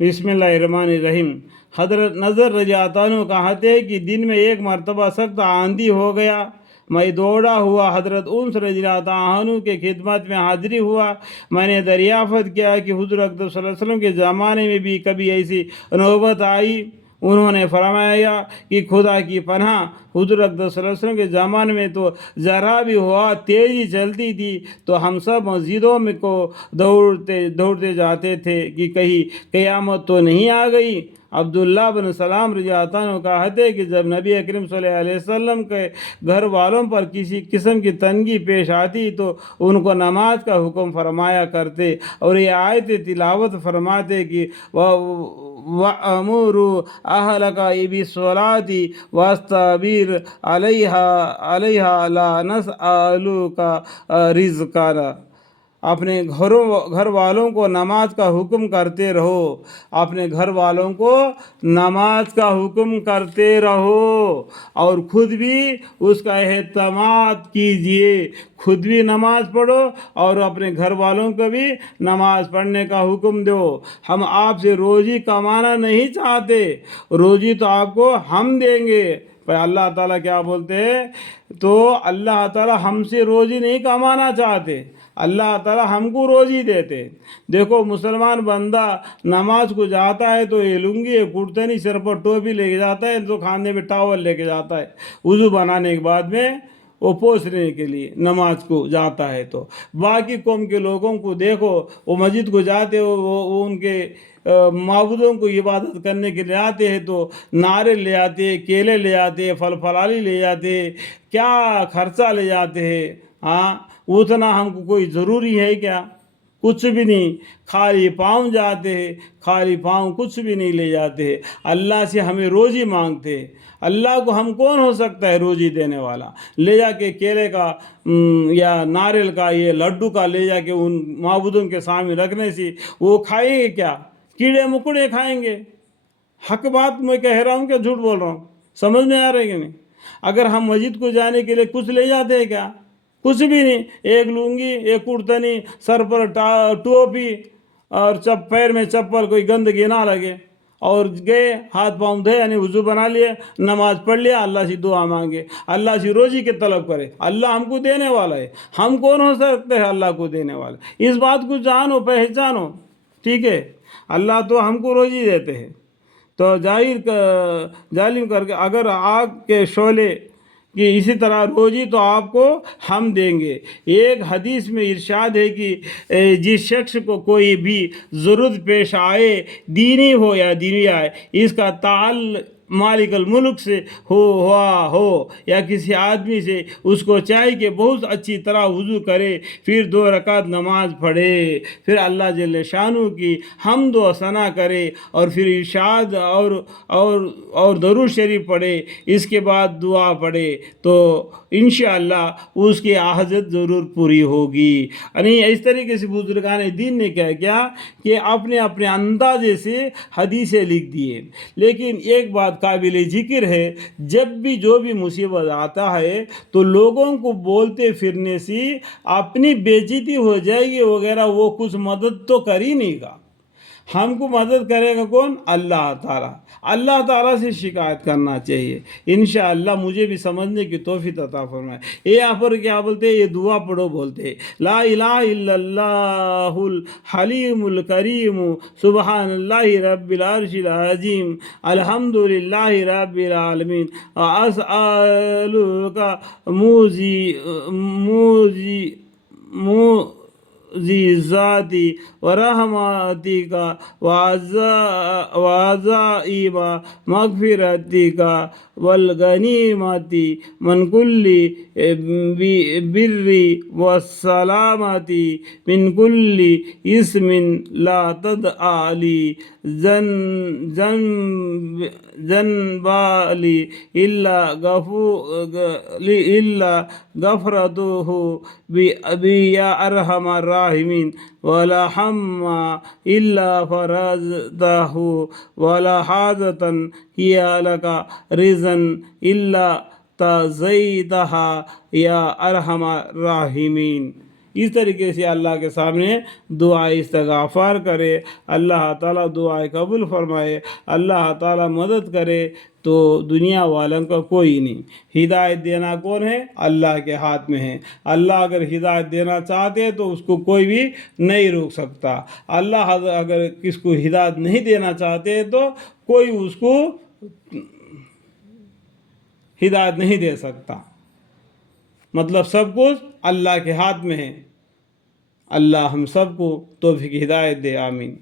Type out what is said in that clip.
बिस्मिल्लाहिर्रहमानिर्रहीम। हज़रत नज़र रज़ियल्लाहु अन्हु कहते हैं कि दिन में एक मरतबा सख्त आंधी हो गया। मैं दौड़ा हुआ हज़रत उन्स रज़ियल्लाहु अन्हु के खिदमत में हाजिरी हुआ। मैंने दरियाफ़त किया कि हुज़ूर अक़दस सल्लल्लाहु अलैहि वसल्लम के ज़माने में भी कभी ऐसी नौबत आई। उन्होंने फरमाया कि खुदा की पनाह, हुज़ूर अक़दस सल्लल्लाहु अलैहि वसल्लम के ज़माने में तो ज़रा भी हवा तेज़ी चलती थी तो हम सब मस्जिदों में को दौड़ते दौड़ते जाते थे कि कहीं क़यामत तो नहीं आ गई। अब्दुल्ला बिन सलाम रज़ियल्लाहु अन्हु कहते हैं कि जब नबी करीम सल्लल्लाहु अलैहि वसल्लम के घर वालों पर किसी किस्म की तंगी पेश आती तो उनको नमाज का हुक्म फरमाया करते और ये आयत तिलावत फरमाते कि वअमुरु अहलका बिस्सलाति वस्तबिर अलैहा अलैहा ला नसअलुका रिज़्क़ा। अपने घर वालों को नमाज का हुक्म करते रहो, अपने घर वालों को नमाज का हुक्म करते रहो और खुद भी उसका एहतमाम कीजिए। खुद भी नमाज पढ़ो और अपने घर वालों को भी नमाज पढ़ने का हुक्म दो। हम आपसे रोज़ी कमाना नहीं चाहते, रोज़ी तो आपको हम देंगे। पर अल्लाह ताला क्या बोलते हैं, तो अल्लाह ताला हमसे रोज़ी नहीं कमाना चाहते, अल्लाह ताला हमको रोज़ी देते। देखो मुसलमान बंदा नमाज को जाता है तो ये लुंगी ये कुर्तनी सिर पर टोपी लेके जाता है, तो खाने में टावल लेके जाता है, वज़ू बनाने के बाद में वो पोंछने के लिए नमाज को जाता है। तो बाकी कौम के लोगों को देखो, वो मस्जिद को जाते हो, वो उनके माबूदों को इबादत करने के लिए आते हैं तो नारे ले आते हैं, केले ले आते हैं, फल फलाली ले जाते हैं, क्या खर्चा ले जाते हैं। हाँ, उतना हमको कोई ज़रूरी है क्या? कुछ भी नहीं, खाली पाँव जाते हैं, खाली पाँव कुछ भी नहीं ले जाते हैं। अल्लाह से हमें रोज़ी मांगते हैं। अल्लाह को हम कौन हो सकता है रोज़ी देने वाला? ले जाके केले का या नारियल का ये लड्डू का ले जाके उन माबूदों के सामने रखने से वो खाएंगे क्या? कीड़े मकोड़े खाएंगे। हक बात मैं कह रहा हूँ क्या झूठ बोल रहा हूँ? समझ में आ रहा है कि नहीं? अगर हम मस्जिद को जाने के लिए कुछ ले जाते हैं क्या? कुछ भी नहीं, एक लुंगी, एक कुर्तनी, सर पर टोपी और पैर में चप्पल, कोई गंदगी ना लगे, और गए हाथ पाँव धोए यानी वज़ू बना लिए, नमाज पढ़ लिया, अल्लाह से दुआ मांगे, अल्लाह से रोज़ी के तलब करे। अल्लाह हमको देने वाला है, हम कौन हो सकते हैं अल्लाह को देने वाला? इस बात को जानो, पहचानो, ठीक है? अल्लाह तो हमको रोज़ी देते हैं। तो जालिम करके अगर आग के शोले कि इसी तरह रोज़ी तो आपको हम देंगे। एक हदीस में इरशाद है कि जिस शख्स को कोई भी ज़रूरत पेश आए, दीनी हो या दुनिया, इसका ताल्लुक़ मालिकल मुल्क से हो या किसी आदमी से, उसको चाहिए कि बहुत अच्छी तरह वज़ू करे, फिर 2 रकात नमाज पढ़े, फिर अल्लाह जल्ल शानू की हम्द व सना करे और फिर इरशाद और दरूद शरीफ पढ़े, इसके बाद दुआ पढ़े, तो इंशाअल्लाह उसकी हाजत ज़रूर पूरी होगी। यानी इस तरीके से बुजुर्गान दीन ने क्या किया कि अपने अपने अंदाजे से हदीसें लिख दिए। लेकिन एक बात काबिल ज़िक्र है, जब भी जो भी मुसीबत आता है तो लोगों को बोलते फिरने से अपनी बेइज्जती हो जाएगी वगैरह, वो कुछ मदद तो कर ही नहीं गा। हमको मदद करेगा कौन? अल्लाह ताला। अल्लाह ताला से शिकायत करना चाहिए। इंशाअल्लाह मुझे भी समझने की तौफीक अता फरमाए। ये यहाँ पर क्या बोलते हैं, ये दुआ पढ़ो बोलते हैं, ला इलाहा इल्लल्लाहुल हलीमुल करीम सुबहानल्लाहि रब्बिल अर्शिल अज़ीम अल्हम्दुलिल्लाहि रब्बिल आलमीन अस्अलुका मुज़ीज़ाती व रहमतिका वाज़ाइबा मग़फ़िरतिका वल गनीमती मन कुल्ली बिर्री व सलामती मिन कुल्ली इस्मिन ला तदआली जनबाली इल्ला गफरतुहु बिया अरहमर राहिमीन वला हम्मा इल्ला फरजतहु वला हाजतन हिया लका रिज़न इल्ला तज़ैतहा या अरहमर राहिमीन। اس طریقے سے اللہ کے سامنے دعا استغفار کرے، اللہ تعالیٰ دعائیں قبول فرمائے، اللہ تعالیٰ مدد کرے تو دنیا والوں کا کوئی نہیں۔ ہدایت دینا کون ہے؟ اللہ کے ہاتھ میں ہے۔ اللہ اگر ہدایت دینا چاہتے تو اس کو کوئی بھی نہیں روک سکتا۔ اللہ اگر کس کو ہدایت نہیں دینا چاہتے تو کوئی اس کو ہدایت نہیں دے سکتا۔ مطلب سب کچھ اللہ کے ہاتھ میں ہے۔ اللہ ہم سب کو توفیق ہدایت دے، آمین۔